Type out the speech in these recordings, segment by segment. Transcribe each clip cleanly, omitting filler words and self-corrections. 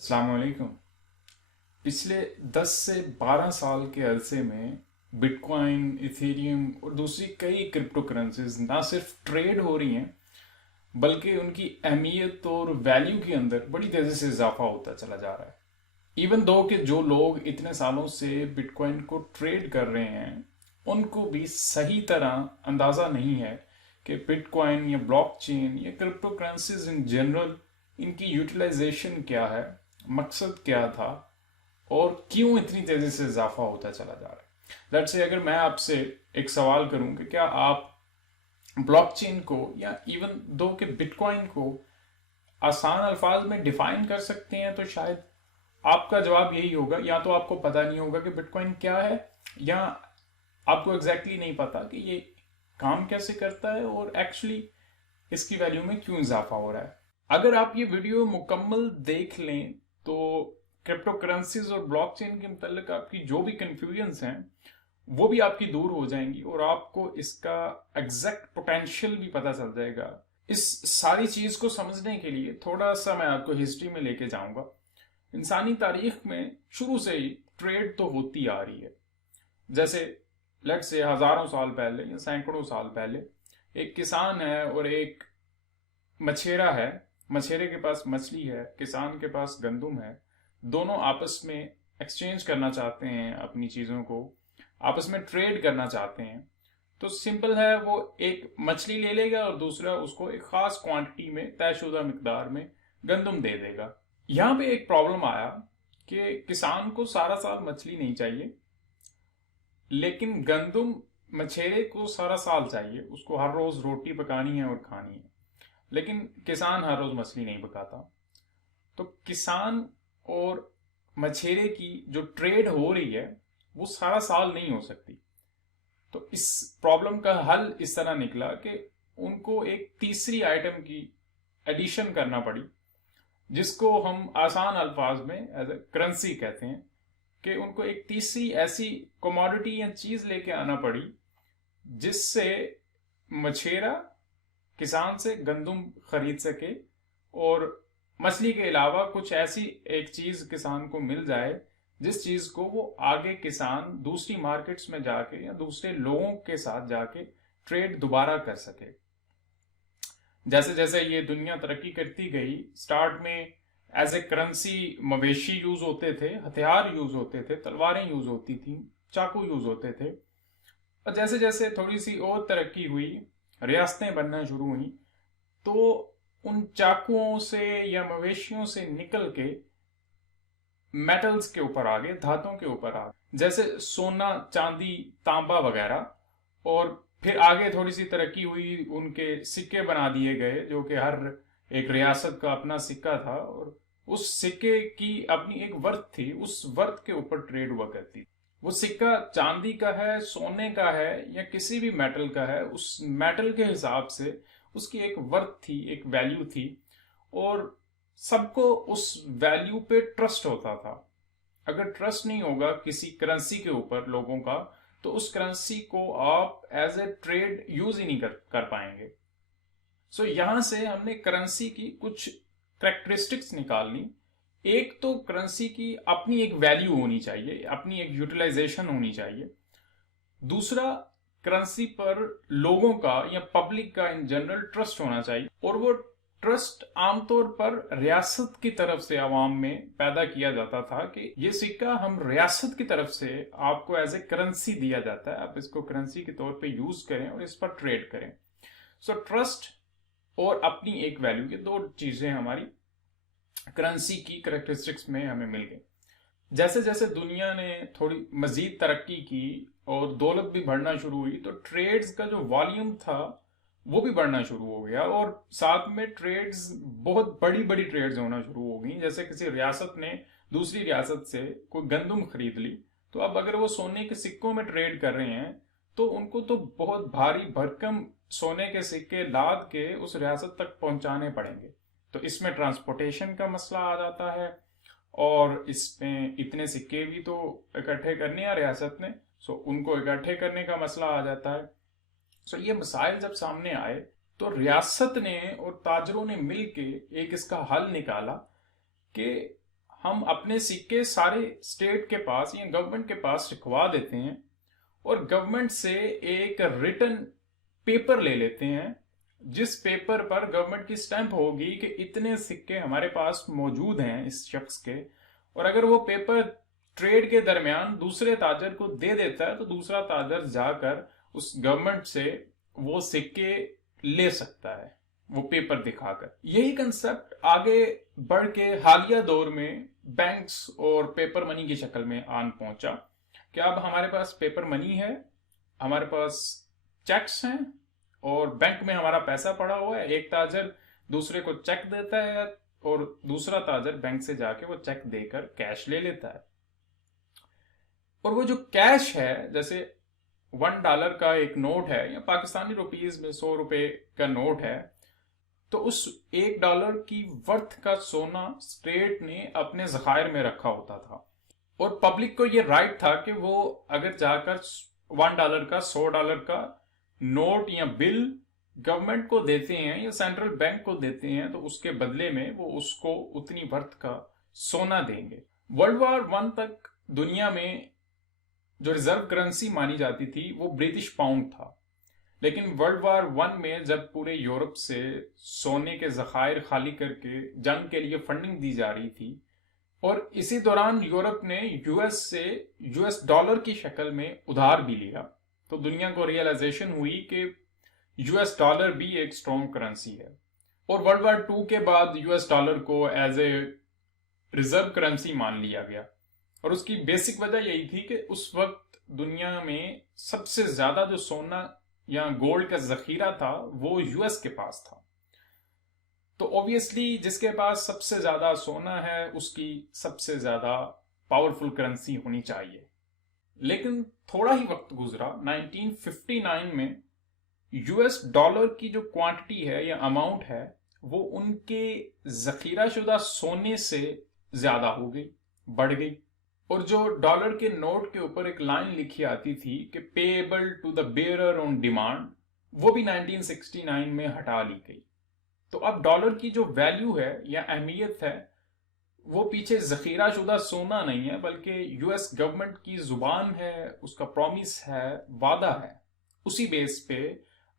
अस्सलाम वालेकुम। पिछले 10 से 12 साल के अरसे में बिटकॉइन, इथेरियम और दूसरी कई क्रिप्टो करेंसीज ना सिर्फ ट्रेड हो रही हैं बल्कि उनकी अहमियत और वैल्यू के अंदर बड़ी तेज़ी से इजाफा होता चला जा रहा है। इवन दो कि जो लोग इतने सालों से बिटकॉइन को ट्रेड कर रहे हैं उनको भी सही तरह अंदाज़ा नहीं है कि बिटकॉइन या ब्लॉकचेन या क्रिप्टो करेंसीज इन जनरल इनकी यूटिलाइजेशन क्या है, मकसद क्या था और क्यों इतनी तेज़ी से इजाफा होता चला जा रहा है। लेट्स से अगर मैं आपसे एक सवाल करूं कि क्या आप ब्लॉकचेन को या इवन दो के बिटकॉइन को आसान अल्फाज में डिफाइन कर सकते हैं तो शायद आपका जवाब यही होगा, या तो आपको पता नहीं होगा कि बिटकॉइन क्या है या आपको एग्जैक्टली नहीं पता कि ये काम कैसे करता है और एक्चुअली इसकी वैल्यू में क्यों इजाफा हो रहा है। अगर आप ये वीडियो मुकम्मल देख लें तो क्रिप्टो करेंसीज और ब्लॉकचेन के मतलब आपकी जो भी कंफ्यूजन्स हैं वो भी आपकी दूर हो जाएंगी और आपको इसका एग्जैक्ट पोटेंशियल भी पता चल जाएगा। इस सारी चीज को समझने के लिए थोड़ा सा मैं आपको हिस्ट्री में लेके जाऊंगा। इंसानी तारीख में शुरू से ही ट्रेड तो होती आ रही है। जैसे लेट से हजारों साल पहले या सैकड़ों साल पहले एक किसान है और एक मछेरा है। मछेरे के पास मछली है, किसान के पास गंदुम है। दोनों आपस में एक्सचेंज करना चाहते हैं, अपनी चीजों को आपस में ट्रेड करना चाहते हैं। तो सिंपल है, वो एक मछली ले लेगा और दूसरा उसको एक खास क्वांटिटी में तयशुदा मिकदार में गंदुम दे देगा। यहां पे एक प्रॉब्लम आया कि किसान को सारा साल मछली नहीं चाहिए, लेकिन गंदुम मछेरे को सारा साल चाहिए। उसको हर रोज रोटी पकानी है और खानी है, लेकिन किसान हर रोज मछली नहीं पकाता। तो किसान और मछेरे की जो ट्रेड हो रही है वो सारा साल नहीं हो सकती। तो इस प्रॉब्लम का हल इस तरह निकला कि उनको एक तीसरी आइटम की एडिशन करना पड़ी, जिसको हम आसान अल्फाज में एज ए करेंसी कहते हैं। कि उनको एक तीसरी ऐसी कमोडिटी या चीज लेके आना पड़ी जिससे मछेरा किसान से गंदुम खरीद सके और मछली के अलावा कुछ ऐसी एक चीज किसान को मिल जाए जिस चीज को वो आगे किसान दूसरी मार्केट्स में जाके या दूसरे लोगों के साथ जाके ट्रेड दोबारा कर सके। जैसे जैसे ये दुनिया तरक्की करती गई, स्टार्ट में एज ए करेंसी मवेशी यूज होते थे, हथियार यूज होते थे, तलवारें यूज होती थी, चाकू यूज होते थे। और जैसे जैसे थोड़ी सी और तरक्की हुई, रियासतें बनना शुरू हुई, तो उन चाकुओं से या मवेशियों से निकल के मेटल्स के ऊपर आ गए, धातुओं के ऊपर आ गए, जैसे सोना, चांदी, तांबा वगैरह। और फिर आगे थोड़ी सी तरक्की हुई, उनके सिक्के बना दिए गए जो कि हर एक रियासत का अपना सिक्का था और उस सिक्के की अपनी एक वर्थ थी, उस वर्थ के ऊपर ट्रेड हुआ करती। वो सिक्का चांदी का है, सोने का है या किसी भी मेटल का है, उस मेटल के हिसाब से उसकी एक वर्थ थी, एक वैल्यू थी और सबको उस वैल्यू पे ट्रस्ट होता था। अगर ट्रस्ट नहीं होगा किसी करेंसी के ऊपर लोगों का, तो उस करेंसी को आप एज ए ट्रेड यूज ही नहीं कर पाएंगे। सो यहां से हमने करेंसी की कुछ करेक्टरिस्टिक्स निकालनी। एक तो करेंसी की अपनी एक वैल्यू होनी चाहिए, अपनी एक यूटिलाइजेशन होनी चाहिए। दूसरा, करेंसी पर लोगों का या पब्लिक का इन जनरल ट्रस्ट होना चाहिए और वो ट्रस्ट आमतौर पर रियासत की तरफ से आवाम में पैदा किया जाता था कि ये सिक्का हम रियासत की तरफ से आपको एज ए करेंसी दिया जाता है, आप इसको करेंसी के तौर पे यूज करें और इस पर ट्रेड करें। सो ट्रस्ट और अपनी एक वैल्यू, ये दो चीजें हमारी करेंसी की करेक्टरिस्टिक्स में हमें मिल गई। जैसे जैसे दुनिया ने थोड़ी मजीद तरक्की की और दौलत भी बढ़ना शुरू हुई, तो ट्रेड्स का जो वॉल्यूम था वो भी बढ़ना शुरू हो गया और साथ में ट्रेड्स, बहुत बड़ी बड़ी ट्रेड्स होना शुरू हो गई। जैसे किसी रियासत ने दूसरी रियासत से कोई गंदुम खरीद ली, तो अब अगर वो सोने के सिक्कों में ट्रेड कर रहे हैं तो उनको तो बहुत भारी भरकम सोने के सिक्के लाद के उस रियासत तक पहुंचाने पड़ेंगे। तो इसमें ट्रांसपोर्टेशन का मसला आ जाता है और इसमें इतने सिक्के भी तो इकट्ठे करने हैं रियासत ने, सो उनको इकट्ठे करने का मसला आ जाता है। सो ये मसाइल जब सामने आए तो रियासत ने और ताजरों ने मिलके एक इसका हल निकाला कि हम अपने सिक्के सारे स्टेट के पास या गवर्नमेंट के पास रखवा देते हैं और गवर्नमेंट से एक रिटन पेपर ले लेते हैं, जिस पेपर पर गवर्नमेंट की स्टैंप होगी कि इतने सिक्के हमारे पास मौजूद हैं इस शख्स के। और अगर वो पेपर ट्रेड के दरमियान दूसरे ताजर को दे देता है तो दूसरा ताजर जाकर उस गवर्नमेंट से वो सिक्के ले सकता है वो पेपर दिखाकर। यही कंसेप्ट आगे बढ़ के हालिया दौर में बैंक्स और पेपर मनी की शक्ल में आन पहुंचा कि अब हमारे पास पेपर मनी है, हमारे पास चेक्स हैं और बैंक में हमारा पैसा पड़ा हुआ है। एक ताजर दूसरे को चेक देता है और दूसरा ताजर बैंक से जाके वो चेक देकर कैश ले लेता है। और वो जो कैश है, जैसे $1 का एक नोट है या पाकिस्तानी रुपीज में 100 रुपए का नोट है, तो उस $1 की वर्थ का सोना स्टेट ने अपने जखायर में रखा होता था और पब्लिक को ये राइट था कि वो अगर जाकर $1 का $100 का नोट या बिल गवर्नमेंट को देते हैं या सेंट्रल बैंक को देते हैं तो उसके बदले में वो उसको उतनी वर्थ का सोना देंगे। वर्ल्ड वॉर 1 तक दुनिया में जो रिजर्व करेंसी मानी जाती थी वो ब्रिटिश पाउंड था, लेकिन वर्ल्ड वॉर 1 में जब पूरे यूरोप से सोने के जखायर खाली करके जंग के लिए फंडिंग दी जा रही थी और इसी दौरान यूरोप ने यूएस से यूएस डॉलर की शक्ल में उधार भी लिया, तो दुनिया को रियलाइजेशन हुई कि यूएस डॉलर भी एक स्ट्रॉन्ग करेंसी है। और वर्ल्ड वॉर 2 के बाद यूएस डॉलर को एज ए रिजर्व करेंसी मान लिया गया और उसकी बेसिक वजह यही थी कि उस वक्त दुनिया में सबसे ज्यादा जो सोना या गोल्ड का जखीरा था वो यूएस के पास था। तो ऑब्वियसली जिसके पास सबसे ज्यादा सोना है उसकी सबसे ज्यादा पावरफुल करेंसी होनी चाहिए। लेकिन थोड़ा ही वक्त गुजरा, 1959 में यूएस डॉलर की जो क्वांटिटी है या अमाउंट है वो उनके जखीरा शुदा सोने से ज्यादा हो गई, बढ़ गई। और जो डॉलर के नोट के ऊपर एक लाइन लिखी आती थी कि payable to the bearer on demand, वो भी 1969 में हटा ली गई। तो अब डॉलर की जो वैल्यू है या अहमियत है वो पीछे जखीरा शुदा सोना नहीं है बल्कि यूएस गवर्नमेंट की जुबान है, उसका प्रॉमिस है, वादा है। उसी बेस पे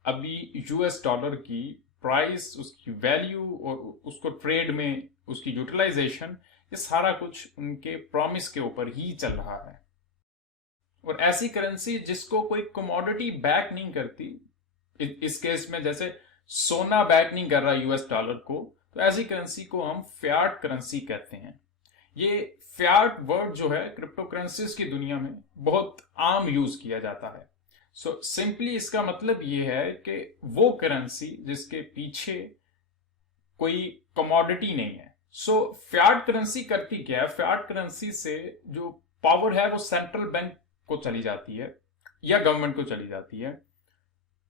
अभी यूएस डॉलर की प्राइस, उसकी वैल्यू और उसको ट्रेड में उसकी यूटिलाइजेशन, ये सारा कुछ उनके प्रॉमिस के ऊपर ही चल रहा है। और ऐसी करेंसी जिसको कोई कमोडिटी बैक नहीं करती, इस केस में जैसे सोना बैक नहीं कर रहा यूएस डॉलर को, तो ऐसी करेंसी को हम फियाट करेंसी कहते हैं। ये फियाट वर्ड जो है क्रिप्टो करेंसीज की दुनिया में बहुत आम यूज किया जाता है। सो सिंपली इसका मतलब ये है कि वो करेंसी जिसके पीछे कोई कमोडिटी नहीं है। सो फियाट करेंसी करती क्या है? फियाट करेंसी से जो पावर है वो सेंट्रल बैंक को चली जाती है या गवर्नमेंट को चली जाती है।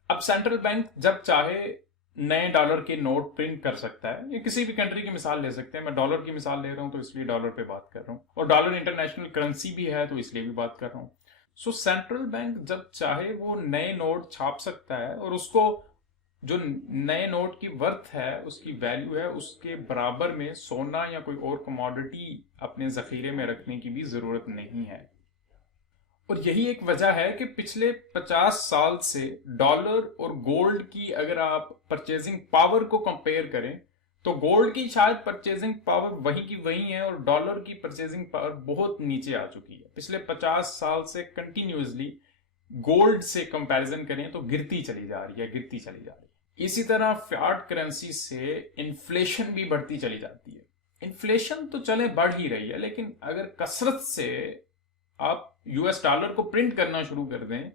अब सेंट्रल बैंक जब चाहे नए डॉलर के नोट प्रिंट कर सकता है, या किसी भी कंट्री की मिसाल ले सकते हैं। मैं डॉलर की मिसाल ले रहा हूं तो इसलिए डॉलर पे बात कर रहा हूं, और डॉलर इंटरनेशनल करेंसी भी है तो इसलिए भी बात कर रहा हूं। सो सेंट्रल बैंक जब चाहे वो नए नोट छाप सकता है और उसको जो नए नोट की वर्थ है, उसकी वैल्यू है, उसके बराबर में सोना या कोई और कमोडिटी अपने जखीरे में रखने की भी जरूरत नहीं है। और यही एक वजह है कि पिछले 50 साल से डॉलर और गोल्ड की अगर आप परचेजिंग पावर को कंपेयर करें तो गोल्ड की शायद परचेजिंग पावर वही की वही है और डॉलर की परचेजिंग पावर बहुत नीचे आ चुकी है। पिछले 50 साल से कंटिन्यूसली गोल्ड से कंपैरिजन करें तो गिरती चली जा रही है, गिरती चली जा रही है। इसी तरह फियाट करेंसी से इन्फ्लेशन भी बढ़ती चली जाती है। इन्फ्लेशन तो चले बढ़ ही रही है, लेकिन अगर कसरत से आप यूएस डॉलर को प्रिंट करना शुरू कर दें,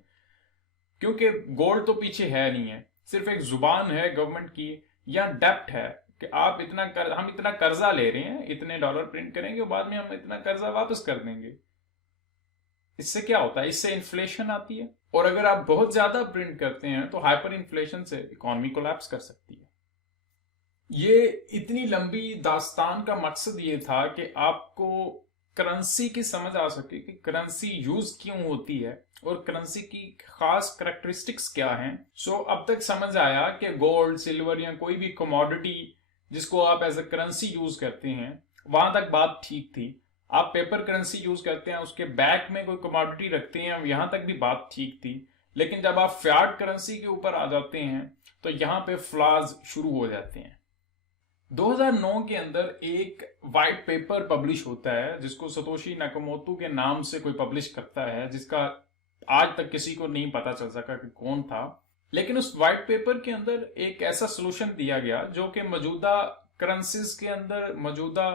क्योंकि गोल्ड तो पीछे है नहीं है, सिर्फ एक जुबान है गवर्नमेंट की या डेप्ट है कि आप हम इतना कर्जा ले रहे हैं, इतने डॉलर प्रिंट करेंगे और बाद में हम इतना कर्जा वापस कर देंगे। इससे क्या होता है? इससे इन्फ्लेशन आती है, और अगर आप बहुत ज्यादा प्रिंट करते हैं तो हाइपर इन्फ्लेशन से इकोनॉमी कोलैप्स कर सकती है। ये इतनी लंबी दास्तान का मकसद ये था कि आपको करेंसी की समझ आ सके कि करेंसी यूज क्यों होती है और करेंसी की खास करैक्टरिस्टिक्स क्या हैं। सो अब तक समझ आया कि गोल्ड, सिल्वर या कोई भी कमोडिटी जिसको आप एज ए करेंसी यूज करते हैं वहां तक बात ठीक थी। आप पेपर करेंसी यूज करते हैं, उसके बैक में कोई कमोडिटी रखते हैं, यहां तक भी बात ठीक थी। लेकिन जब आप फियाट करेंसी के ऊपर आ जाते हैं तो यहां पे फ्लॉज शुरू हो जाते हैं। 2009 के अंदर एक वाइट पेपर पब्लिश होता है जिसको सतोशी नाकामोटो के नाम से कोई पब्लिश करता है, जिसका आज तक किसी को नहीं पता चल सका कि कौन था। लेकिन उस वाइट पेपर के अंदर एक ऐसा सोल्यूशन दिया गया जो कि मौजूदा करेंसीज के अंदर, मौजूदा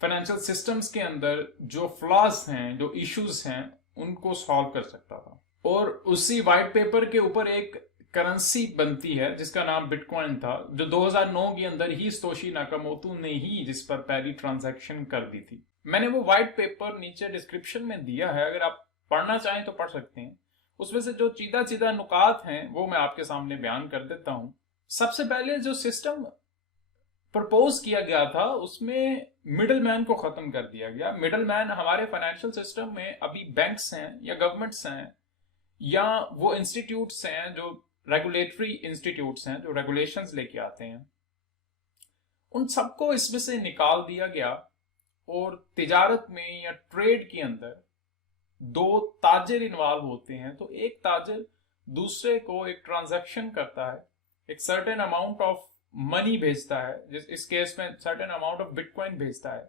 फाइनेंशियल सिस्टम्स के अंदर जो फ्लॉज हैं, जो इश्यूज हैं, उनको सॉल्व कर सकता था। और उसी वाइट पेपर के ऊपर एक करेंसी बनती है जिसका नाम बिटकॉइन था, जो 2009 के अंदर ही सतोशी नाकामोटो ने ही जिस पर पहली ट्रांजैक्शन कर दी थी। मैंने वो वाइट पेपर नीचे डिस्क्रिप्शन में दिया है, अगर आप पढ़ना चाहें तो पढ़ सकते हैं। उसमें से जो चीदा चीदा नुकात हैं वो मैं आपके सामने बयान कर देता हूं। सबसे पहले जो सिस्टम प्रपोज किया गया था उसमें मिडल मैन को खत्म कर दिया गया। मिडल मैन हमारे फाइनेंशियल सिस्टम में अभी बैंक्स हैं या गवर्नमेंट्स हैं या वो इंस्टीट्यूट्स हैं जो रेगुलेटरी इंस्टीट्यूट्स हैं जो रेगुलेशंस लेके आते हैं, उन सबको इसमें से निकाल दिया गया। और तिजारत में या ट्रेड के अंदर दो ताजिर इन्वॉल्व होते हैं, तो एक ताजिर दूसरे को एक ट्रांजैक्शन करता है, एक सर्टेन अमाउंट ऑफ मनी भेजता है, इस केस में सर्टेन अमाउंट ऑफ बिटकॉइन भेजता है,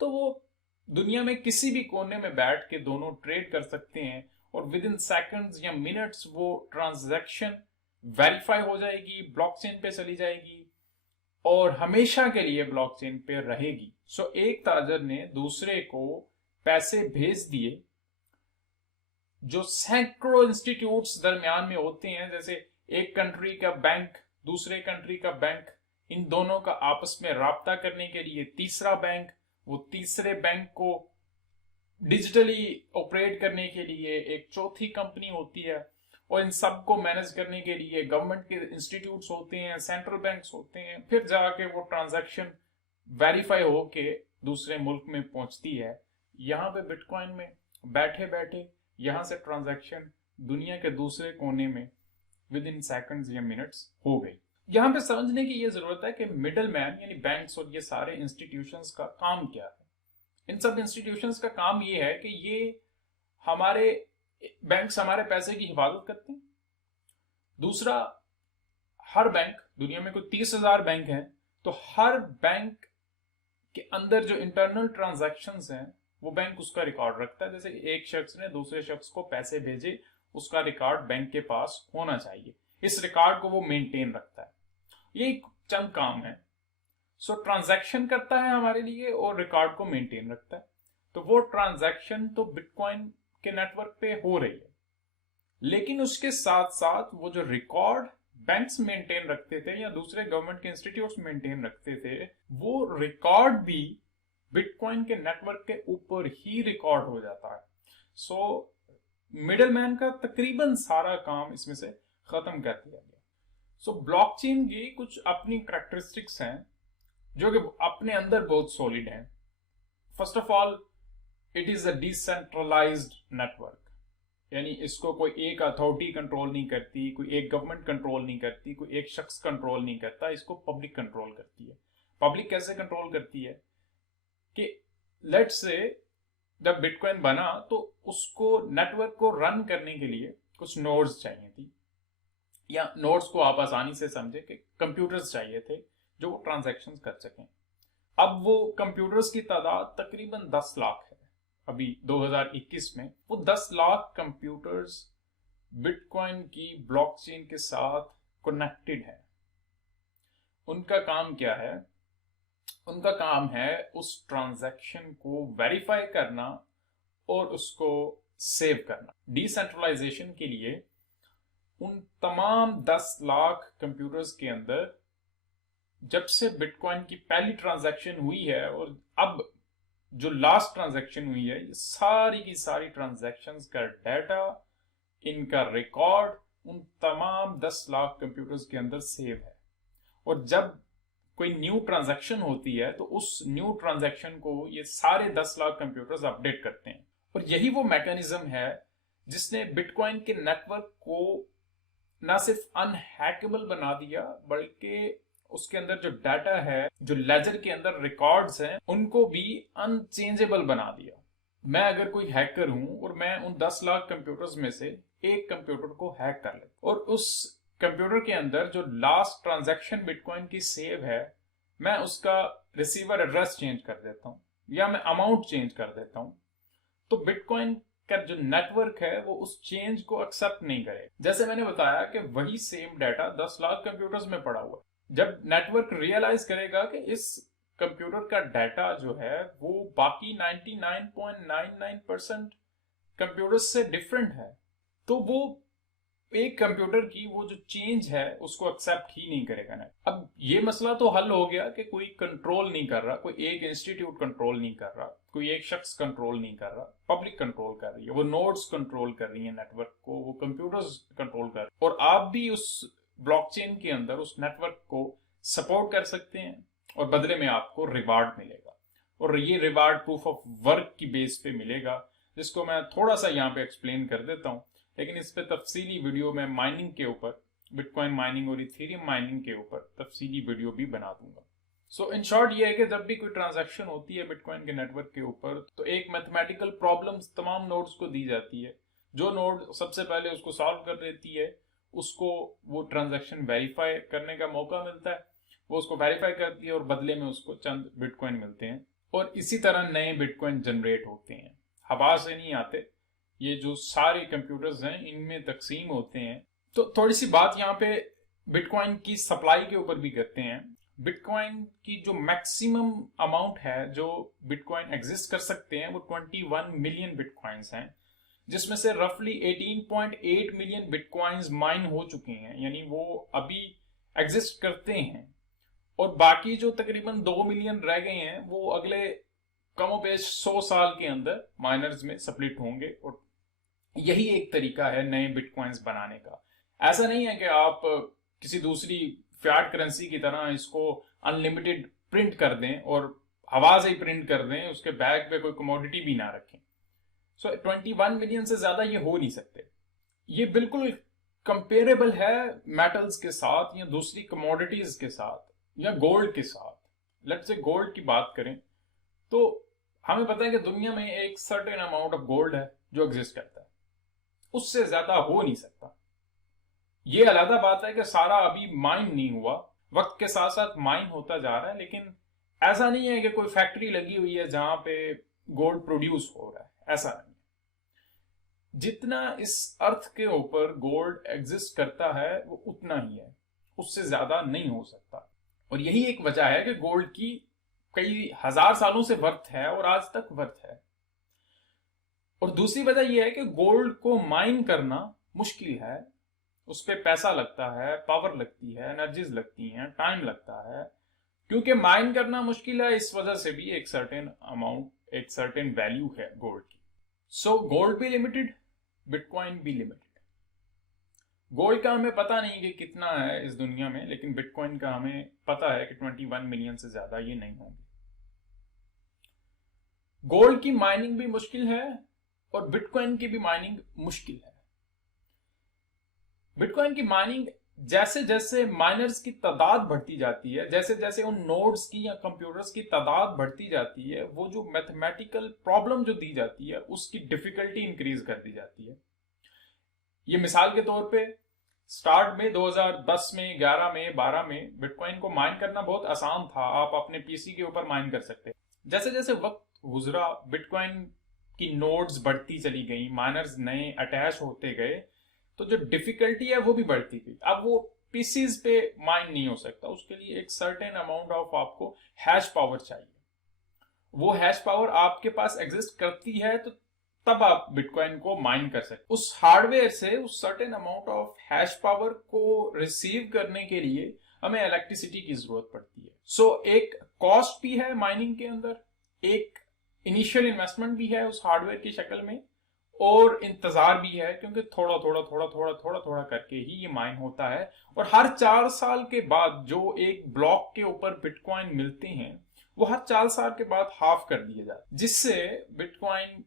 तो वो दुनिया में किसी भी कोने में बैठ के दोनों ट्रेड कर सकते हैं और विद इन सेकंड्स या मिनट्स वो ट्रांजैक्शन वेरीफाई हो जाएगी, ब्लॉकचेन पे चली जाएगी और हमेशा के लिए ब्लॉकचेन पे रहेगी। सो एक ताजर ने दूसरे को पैसे भेज दिए जो सैकड़ों इंस्टीट्यूट्स दरमियान में होते हैं, जैसे एक कंट्री का बैंक दूसरे कंट्री का बैंक, इन दोनों का आपस में राब्ता करने के लिए तीसरा बैंक, वो तीसरे बैंक को डिजिटली ऑपरेट करने के लिए एक चौथी कंपनी होती है, और इन सब को मैनेज करने के लिए गवर्नमेंट के इंस्टीट्यूट्स होते हैं, सेंट्रल बैंक्स होते हैं। फिर जाके वो ट्रांजैक्शन वेरीफाई होके दूसरे मुल्क में पहुंचती है। यहां पे बिटकॉइन में बैठे बैठे यहां से ट्रांजैक्शन दुनिया के दूसरे कोने में विद इन सेकंड्स या मिनट्स हो गई। यहां पे समझने की यह जरूरत है कि मिडल मैन यानी बैंक्स और ये सारे इंस्टीट्यूशंस का काम क्या है। इन सब इंस्टीट्यूशंस का काम ये है कि ये हमारे बैंक्स हमारे पैसे की हिफाजत करते हैं। दूसरा, हर बैंक, दुनिया में कोई 30,000 बैंक हैं, तो हर बैंक के अंदर जो इंटरनल ट्रांजैक्शंस हैं वो बैंक उसका रिकॉर्ड रखता है। जैसे एक शख्स ने दूसरे शख्स को पैसे भेजे, उसका रिकॉर्ड बैंक के पास होना चाहिए, इस रिकॉर्ड को वो मेंटेन रखता है। ये चंद काम है। सो ट्रांजैक्शन करता है हमारे लिए और रिकॉर्ड को मेंटेन रखता है। तो वो ट्रांजैक्शन तो बिटकॉइन के नेटवर्क पे हो रही है, लेकिन उसके साथ साथ वो जो रिकॉर्ड बैंक्स मेंटेन रखते थे या दूसरे गवर्नमेंट के इंस्टीट्यूट्स मेंटेन रखते थे, वो रिकॉर्ड भी बिटकॉइन के नेटवर्क के ऊपर ही रिकॉर्ड हो जाता है। सो मिडलमैन का तकरीबन सारा काम इसमें से खत्म कर दिया गया। सो ब्लॉकचेन की कुछ अपनी कैरेक्टरिस्टिक्स हैं जो कि अपने अंदर बहुत सॉलिड हैं। First of all, it is a decentralised network, यानी इसको कोई एक अथॉरिटी कंट्रोल नहीं करती, कोई एक गवर्नमेंट कंट्रोल नहीं करती, कोई एक शख्स कंट्रोल नहीं करता, इसको पब्लिक कंट्रोल करती है। पब्लिक कैसे कंट्रोल करती है कि लेट्स से जब बिटकॉइन बना तो उसको नेटवर्क को रन करने के लिए कुछ नोड्स चाहिए थी, या नोड्स को आप आसानी से समझे कि कंप्यूटर्स चाहिए थे जो वो ट्रांजैक्शंस कर सकें। अब वो कंप्यूटर्स की तादाद तकरीबन 10 लाख है अभी 2021 में। वो 10 लाख कंप्यूटर्स बिटकॉइन की ब्लॉकचेन के साथ कनेक्टेड है। उनका काम क्या है? उनका काम है उस ट्रांजैक्शन को वेरीफाई करना और उसको सेव करना। डिसेंट्रलाइजेशन के लिए उन तमाम 10 लाख कंप्यूटर्स के अंदर जब से बिटकॉइन की पहली ट्रांजैक्शन हुई है और अब जो लास्ट ट्रांजैक्शन हुई है, ये सारी की सारी ट्रांजैक्शंस का डाटा, इनका रिकॉर्ड उन तमाम 10 लाख कंप्यूटर्स के अंदर सेव है। और जब कोई न्यू ट्रांजैक्शन होती है तो उस न्यू ट्रांजैक्शन को ये सारे 10 लाख कंप्यूटर्स अपडेट करते हैं। और यही वो मैकेनिज्म है जिसने बिटकॉइन के नेटवर्क को ना सिर्फ अनहैकेबल बना दिया, बल्कि उसके अंदर जो डाटा है, जो लेजर के अंदर रिकॉर्ड्स हैं, उनको भी अनचेंजेबल बना दिया। मैं अगर कोई हैकर हूं और मैं उन 10 लाख कंप्यूटर्स में से एक कंप्यूटर को हैक कर ले और उस कंप्यूटर के अंदर जो लास्ट ट्रांजैक्शन बिटकॉइन की सेव है, मैं उसका रिसीवर एड्रेस चेंज कर देता हूं या मैं अमाउंट चेंज कर देता हूं, तो बिटकॉइन का जो नेटवर्क है वो उस चेंज को एक्सेप्ट नहीं करे। जैसे मैंने बताया कि वही सेम डाटा 10 लाख कंप्यूटर्स में पड़ा हुआ है। जब नेटवर्क रियलाइज करेगा कि इस कंप्यूटर का डाटा जो है वो बाकी 99.99% कंप्यूटर्स से डिफरेंट है, तो वो एक कंप्यूटर की वो जो चेंज है उसको एक्सेप्ट ही नहीं करेगा ना। अब ये मसला तो हल हो गया कि कोई कंट्रोल नहीं कर रहा, कोई एक इंस्टीट्यूट कंट्रोल नहीं कर रहा, कोई एक शख्स कंट्रोल नहीं कर रहा, पब्लिक कंट्रोल कर रही है, वो नोड्स कंट्रोल कर रही है नेटवर्क को, वो कंप्यूटर्स कंट्रोल कर रहे हैं। और आप भी उस ब्लॉकचेन के अंदर उस नेटवर्क को सपोर्ट कर सकते हैं और बदले में आपको रिवार्ड मिलेगा। और ये रिवार्ड प्रूफ ऑफ वर्क की बेस पे मिलेगा, जिसको मैं थोड़ा सा यहाँ पे एक्सप्लेन कर देता हूँ, लेकिन इस पे तफसीली वीडियो में माइनिंग के ऊपर, बिटकॉइन माइनिंग और इथेरियम माइनिंग के ऊपर तफसीली वीडियो भी बना दूंगा। सो इन शॉर्ट ये है कि जब भी कोई ट्रांजैक्शन होती है बिटकॉइन के नेटवर्क के ऊपर, तो एक मैथमेटिकल प्रॉब्लम तमाम नोड्स को दी जाती है। जो नोड सबसे पहले उसको सॉल्व कर देती है, उसको वो ट्रांजैक्शन वेरीफाई करने का मौका मिलता है, वो उसको वेरीफाई करती है और बदले में उसको चंद बिटकॉइन मिलते हैं। और इसी तरह नए बिटकॉइन जनरेट होते हैं, हवा से नहीं आते, ये जो सारे कंप्यूटर्स हैं इनमें तकसीम होते हैं। तो थोड़ी सी बात यहाँ पे बिटकॉइन की सप्लाई के ऊपर भी करते हैं। बिटकॉइन की जो मैक्सिमम अमाउंट है जो बिटकॉइन एग्जिस्ट कर सकते हैं वो 21 मिलियन बिटकॉइंस हैं, जिसमें से रफली 18.8 मिलियन बिटकॉइंस माइन हो चुके हैं, यानी वो अभी एग्जिस्ट करते हैं। और बाकी जो तकरीबन 2 मिलियन रह गए हैं वो अगले कमोबेश 100 साल के अंदर माइनर्स में स्प्लिट होंगे। और यही एक तरीका है नए बिटकॉइंस बनाने का। ऐसा नहीं है कि आप किसी दूसरी फियाट करेंसी की तरह इसको अनलिमिटेड प्रिंट कर दें और हवा से ही प्रिंट कर दें, उसके बैग पे कोई कमोडिटी भी ना रखें। सो 21 मिलियन से ज्यादा ये हो नहीं सकते। ये बिल्कुल कंपेरेबल है मेटल्स के साथ या दूसरी कमोडिटीज के साथ या गोल्ड के साथ। लेट्स से गोल्ड की बात करें तो हमें पता है कि दुनिया में एक सर्टेन अमाउंट ऑफ गोल्ड है जो एग्जिस्ट करता है, उससे ज्यादा हो नहीं सकता। ये अलग बात है कि सारा अभी माइन नहीं हुआ, वक्त के साथ साथ माइन होता जा रहा है, लेकिन ऐसा नहीं है कि कोई फैक्ट्री लगी हुई है जहां पे गोल्ड प्रोड्यूस हो रहा है, ऐसा नहीं है। जितना इस अर्थ के ऊपर गोल्ड एग्जिस्ट करता है वो उतना ही है, उससे ज्यादा नहीं हो सकता। और यही एक वजह है कि गोल्ड की कई हजार सालों से वर्थ है और आज तक वर्थ है। और दूसरी वजह यह है कि गोल्ड को माइन करना मुश्किल है, उस पर पैसा लगता है, पावर लगती है, एनर्जीज लगती हैं, टाइम लगता है। क्योंकि माइन करना मुश्किल है, इस वजह से भी एक सर्टेन अमाउंट, एक सर्टेन वैल्यू है गोल्ड की। सो गोल्ड भी लिमिटेड, बिटकॉइन भी लिमिटेड। गोल्ड का हमें पता नहीं कि कितना है इस दुनिया में, लेकिन बिटकॉइन का हमें पता है कि 21 मिलियन से ज्यादा ये नहीं होंगे। गोल्ड की माइनिंग भी मुश्किल है और बिटकॉइन की भी माइनिंग मुश्किल है। बिटकॉइन की माइनिंग जैसे जैसे माइनर्स की तादाद बढ़ती जाती है, जैसे जैसे उन नोड्स की या कंप्यूटर्स की तादाद बढ़ती जाती है, वो जो मैथमेटिकल प्रॉब्लम जो दी जाती है उसकी डिफिकल्टी इंक्रीज कर दी जाती है। ये मिसाल के तौर पे स्टार्ट में 2010 में, 11 में, 12 में बिटकॉइन को माइन करना बहुत आसान था, आप अपने पीसी के ऊपर माइन कर सकते। जैसे जैसे वक्त गुजरा, बिटकॉइन की नोड्स बढ़ती चली गई, माइनर्स नए अटैच होते गए, तो जो डिफिकल्टी है वो भी बढ़ती गई। अब वो पीसीज पे माइन नहीं हो सकता, उसके लिए एक सर्टेन अमाउंट ऑफ आपको हैश पावर चाहिए। वो हैश पावर आपके पास एग्जिस्ट करती है तो तब आप बिटकॉइन को माइन कर सकते। उस हार्डवेयर से उस certain amount of hash power को रिसीव करने के लिए हमें इलेक्ट्रिसिटी की जरूरत पड़ती है। सो एक कॉस्ट भी है माइनिंग के अंदर, एक इनिशियल इन्वेस्टमेंट भी है उस हार्डवेयर की शक्ल में, और इंतजार भी है, क्योंकि थोड़ा थोड़ा थोड़ा थोड़ा थोड़ा थोड़ा करके ही ये माइन होता है। और हर 4 साल के बाद जो एक ब्लॉक के ऊपर बिटकॉइन मिलते हैं वो हर 4 साल के बाद हाफ कर दिए जाते हैं, जिससे बिटकॉइन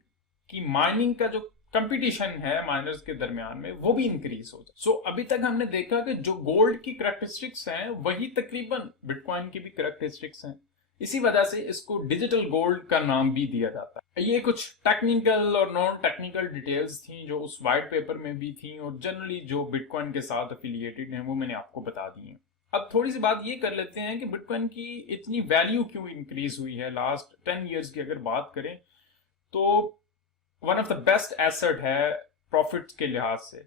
की माइनिंग का जो कंपटीशन है माइनर्स के दरमियान में वो भी इंक्रीज हो जाए। सो अभी तक हमने देखा कि जो गोल्ड की करैक्टरिस्टिक्स हैं वही तकरीबन बिटकॉइन की भी करैक्टरिस्टिक्स हैं। इसी वजह से इसको डिजिटल गोल्ड का नाम भी दिया जाता है। ये कुछ टेक्निकल और नॉन टेक्निकल डिटेल्स थी जो उस वाइट पेपर में भी थी और जनरली जो बिटकॉइन के साथ एफिलिएटेड हैं वो मैंने आपको बता दी है। अब थोड़ी सी बात ये कर लेते हैं कि बिटकॉइन की इतनी वैल्यू क्यों इंक्रीज हुई है लास्ट 10 ईयर्स की अगर बात करें तो one of the best asset है प्रॉफिट के लिहाज से।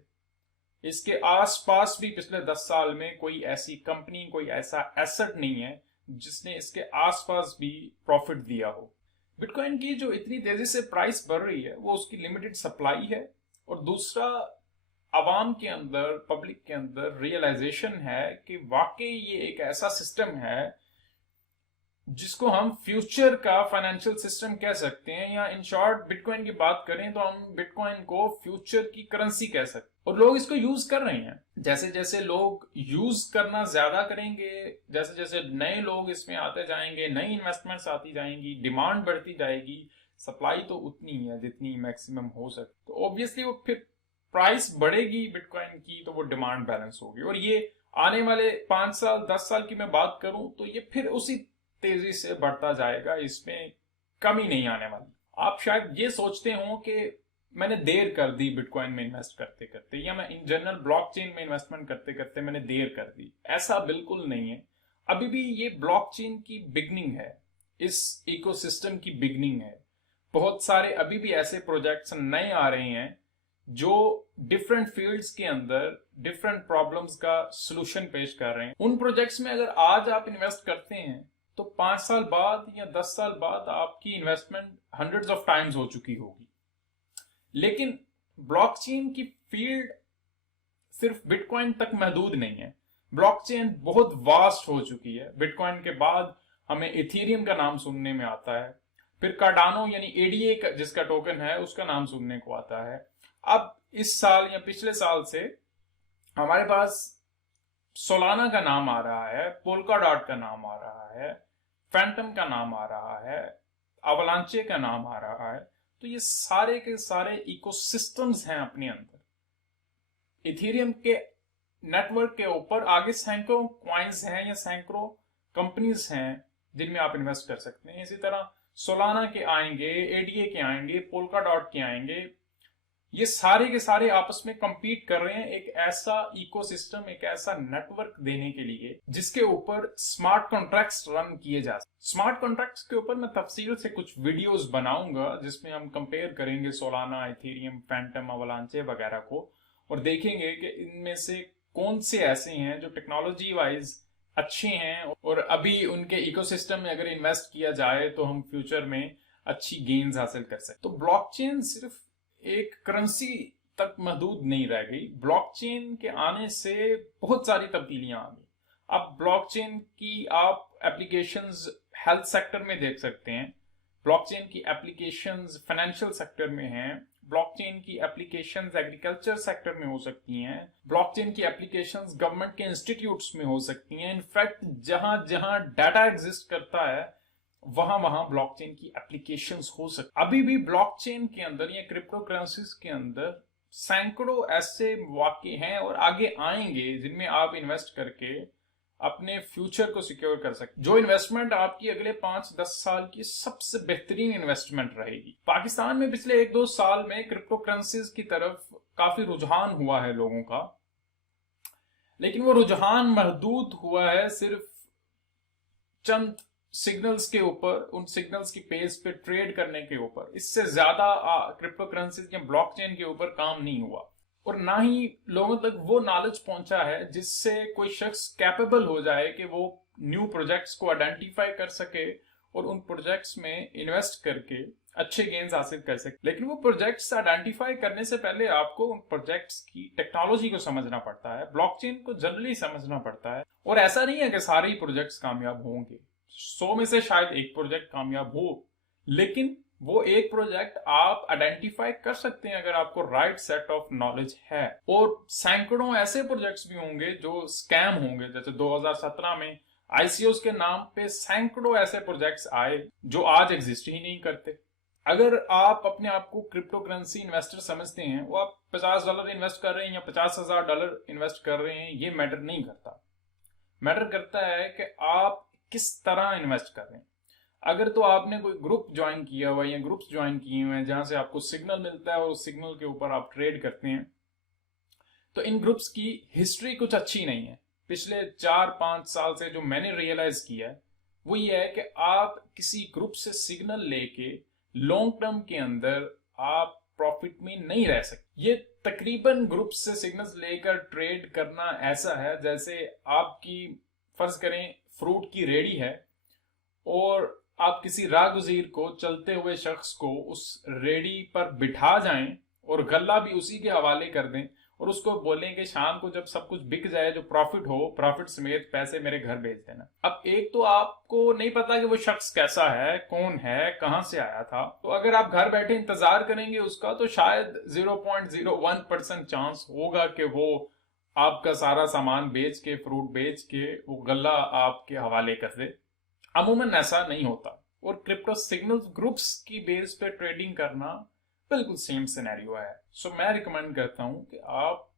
इसके आसपास भी पिछले 10 साल में कोई ऐसी कंपनी, कोई ऐसा एसेट नहीं है जिसने इसके आसपास भी प्रॉफिट दिया हो। बिटकॉइन की जो इतनी तेजी से प्राइस बढ़ रही है वो उसकी लिमिटेड सप्लाई है और दूसरा आवाम के अंदर, पब्लिक के अंदर रियलाइजेशन है कि वाकई ये एक ऐसा सिस्टम है जिसको हम फ्यूचर का फाइनेंशियल सिस्टम कह सकते हैं, या इन शॉर्ट बिटकॉइन की बात करें तो हम बिटकॉइन को फ्यूचर की करेंसी कह सकते हैं। और लोग इसको यूज कर रहे हैं। जैसे जैसे लोग यूज करना ज्यादा करेंगे, जैसे जैसे नए लोग इसमें आते जाएंगे, नई इन्वेस्टमेंट्स आती जाएंगी, डिमांड बढ़ती जाएगी, सप्लाई तो उतनी ही है जितनी मैक्सिमम हो सके, तो ऑब्वियसली वो फिर प्राइस बढ़ेगी बिटकॉइन की, तो वो डिमांड बैलेंस होगी। और ये आने वाले 5 साल 10 साल की मैं बात करूं तो ये फिर उसी तेजी से बढ़ता जाएगा, इसमें कमी नहीं आने वाली। आप शायद ये सोचते हो कि मैंने देर कर दी बिटकॉइन में इन्वेस्ट करते करते, या मैं इन जनरल ब्लॉकचेन में इन्वेस्टमेंट करते करते मैंने देर कर दी। ऐसा बिल्कुल नहीं है। अभी भी ये ब्लॉकचेन की बिगनिंग है, इस इकोसिस्टम की बिगनिंग है। बहुत सारे अभी भी ऐसे प्रोजेक्ट्स नए आ रहे हैं जो डिफरेंट फील्ड्स के अंदर डिफरेंट प्रॉब्लम्स का सॉल्यूशन पेश कर रहे हैं। उन प्रोजेक्ट्स में अगर आज आप इन्वेस्ट करते हैं तो 5 साल बाद या 10 साल बाद आपकी इन्वेस्टमेंट हंड्रेड्स ऑफ टाइम्स हो चुकी होगी। लेकिन ब्लॉकचेन की फील्ड सिर्फ बिटकॉइन तक महदूद नहीं है। ब्लॉकचेन बहुत वास्ट हो चुकी है। बिटकॉइन के बाद हमें इथेरियम का नाम सुनने में आता है, फिर कार्डानो यानी एडीए जिसका टोकन है उसका नाम सुनने को आता है। अब इस साल या पिछले साल से हमारे पास सोलाना का नाम आ रहा है, पोल्काडॉट का नाम आ रहा है, फैंटम का नाम आ रहा है, अवलांचे का नाम आ रहा है। तो ये सारे के सारे इकोसिस्टम्स हैं अपने अंदर। इथेरियम के नेटवर्क के ऊपर आगे सैकड़ों क्वाइंस हैं या सैकड़ों कंपनीज हैं जिनमें आप इन्वेस्ट कर सकते हैं। इसी तरह सोलाना के आएंगे, एडीए के आएंगे, पोल्काडॉट के आएंगे। ये सारे के सारे आपस में compete कर रहे हैं एक ऐसा इकोसिस्टम, एक ऐसा नेटवर्क देने के लिए जिसके ऊपर स्मार्ट कॉन्ट्रैक्ट्स रन किए जा सकते। स्मार्ट कॉन्ट्रैक्ट्स के ऊपर मैं तफसील से कुछ वीडियोस बनाऊंगा जिसमें हम कंपेयर करेंगे सोलाना, इथेरियम, फैंटम, अवलांचे वगैरह को, और देखेंगे कि इनमें से कौन से ऐसे हैं जो टेक्नोलॉजी वाइज अच्छे हैं और अभी उनके इकोसिस्टम में अगर इन्वेस्ट किया जाए तो हम फ्यूचर में अच्छी गेन्स हासिल कर सकते। तो ब्लॉकचेन सिर्फ एक करेंसी तक महदूद नहीं रह गई। ब्लॉकचेन के आने से बहुत सारी तब्दीलियां आ गई। अब ब्लॉकचेन की आप एप्लीकेशंस हेल्थ सेक्टर में देख सकते हैं, ब्लॉकचेन की एप्लीकेशंस फाइनेंशियल सेक्टर में हैं, ब्लॉकचेन की एप्लीकेशंस एग्रीकल्चर सेक्टर में हो सकती हैं, ब्लॉकचेन की एप्लीकेशंस गवर्नमेंट के इंस्टीट्यूट्स में हो सकती हैं। इनफैक्ट जहां जहां डाटा एग्जिस्ट करता है वहां वहां ब्लॉकचेन की एप्लीकेशंस हो सकती। अभी भी ब्लॉकचेन के अंदर या क्रिप्टो करेंसीज के अंदर सैकड़ों ऐसे वाक़े हैं और आगे आएंगे जिनमें आप इन्वेस्ट करके अपने फ्यूचर को सिक्योर कर सकते, जो इन्वेस्टमेंट आपकी अगले 5-10 साल की सबसे बेहतरीन इन्वेस्टमेंट रहेगी। पाकिस्तान में पिछले 1-2 साल में क्रिप्टो करेंसीज की तरफ काफी रुझान हुआ है लोगों का, लेकिन वो रुझान महदूद हुआ है सिर्फ चंद सिग्नल्स के ऊपर, उन सिग्नल्स की पेज पे ट्रेड करने के ऊपर। इससे ज्यादा क्रिप्टो करेंसीज या ब्लॉकचेन के ऊपर काम नहीं हुआ और ना ही लोगों तक वो नॉलेज पहुंचा है जिससे कोई शख्स कैपेबल हो जाए कि वो न्यू प्रोजेक्ट्स को आइडेंटिफाई कर सके और उन प्रोजेक्ट्स में इन्वेस्ट करके अच्छे गेन्स हासिल कर सके। लेकिन वो प्रोजेक्ट्स आइडेंटिफाई करने से पहले आपको उन प्रोजेक्ट्स की टेक्नोलॉजी को समझना पड़ता है, ब्लॉकचेन को जनरली समझना पड़ता है। और ऐसा नहीं है कि सारे ही प्रोजेक्ट्स कामयाब होंगे, 100 में से शायद एक प्रोजेक्ट कामयाब हो, लेकिन वो एक प्रोजेक्ट आप आइडेंटिफाई कर सकते हैं अगर आपको राइट सेट ऑफ नॉलेज है। और सैकड़ों ऐसे प्रोजेक्ट्स भी होंगे जो स्कैम होंगे, जैसे 2017 में आईसीओस के नाम पे सैकड़ों ऐसे प्रोजेक्ट्स आए जो आज एग्जिस्ट ही नहीं करते। अगर आप अपने आप को क्रिप्टो करेंसी इन्वेस्टर समझते हैं, वो आप $50 इन्वेस्ट कर रहे हैं या $50,000 इन्वेस्ट कर रहे हैं, ये मैटर नहीं करता। मैटर करता है कि आप किस तरह इन्वेस्ट कर रहे हैं। अगर तो आपने कोई ग्रुप ज्वाइन किया हुआ है या ग्रुप्स ज्वाइन किए हुए हैं जहां से आपको सिग्नल मिलता है और उस सिग्नल के ऊपर आप ट्रेड करते हैं, तो इन ग्रुप्स की हिस्ट्री कुछ अच्छी नहीं है। पिछले 4-5 साल से जो मैंने रियलाइज किया है वो ये है कि आप किसी ग्रुप से सिग्नल लेके लॉन्ग टर्म के अंदर आप प्रॉफिट में नहीं रह सकते। ये तकरीबन ग्रुप से सिग्नल्स लेकर ट्रेड करना ऐसा है जैसे आपकी, फर्ज करें, फ्रूट की रेडी है और आप किसी राहगीर को, चलते हुए शख्स को उस रेडी पर बिठा जाएं और गल्ला भी उसी के हवाले कर दें और उसको बोलें कि शाम को जब सब कुछ बिक जाए, जो प्रॉफिट हो, प्रॉफिट समेत पैसे मेरे घर भेज देना। अब एक तो आपको नहीं पता कि वो शख्स कैसा है, कौन है, कहां से आया था। तो अगर आप घर बैठे इंतजार करेंगे उसका, तो शायद 0.01% चांस होगा कि वो आपका सारा सामान बेच के, फ्रूट बेच के, वो गल्ला आपके हवाले कर दे। अमूमन ऐसा नहीं होता। और क्रिप्टो सिग्नल्स ग्रुप्स की बेस पे ट्रेडिंग करना बिल्कुल सेम सिनेरियो है। सो मैं रिकमेंड करता हूं कि आप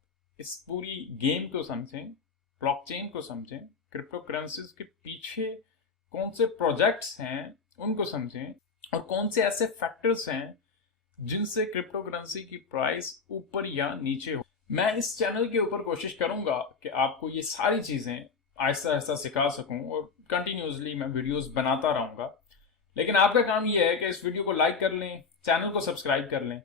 इस पूरी गेम को समझें, ब्लॉकचेन को समझें, क्रिप्टो करेंसीज के पीछे कौन से प्रोजेक्ट्स हैं उनको समझें और कौन से ऐसे फैक्टर्स हैं जिनसे क्रिप्टो करेंसी की प्राइस ऊपर या नीचे हो। मैं इस चैनल के ऊपर कोशिश करूंगा कि आपको ये सारी चीजें आहिस्ता आहिस्ता सिखा सकूं और कंटिन्यूसली मैं वीडियोस बनाता रहूंगा। लेकिन आपका काम ये है कि इस वीडियो को लाइक कर लें, चैनल को सब्सक्राइब कर लें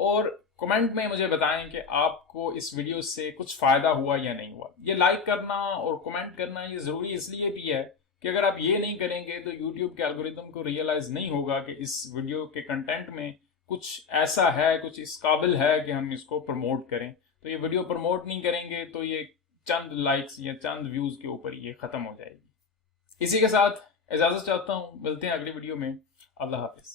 और कमेंट में मुझे बताएं कि आपको इस वीडियो से कुछ फायदा हुआ या नहीं हुआ। ये लाइक करना और कमेंट करना ये जरूरी इसलिए भी है कि अगर आप ये नहीं करेंगे तो यूट्यूब के एल्गोरिथम को रियलाइज नहीं होगा कि इस वीडियो के कंटेंट में कुछ ऐसा है, कुछ इस काबिल है कि हम इसको प्रमोट करें। तो ये वीडियो प्रमोट नहीं करेंगे तो ये चंद लाइक्स या चंद व्यूज के ऊपर ये खत्म हो जाएगी। इसी के साथ इजाजत चाहता हूं, मिलते हैं अगली वीडियो में। अल्लाह हाफिज।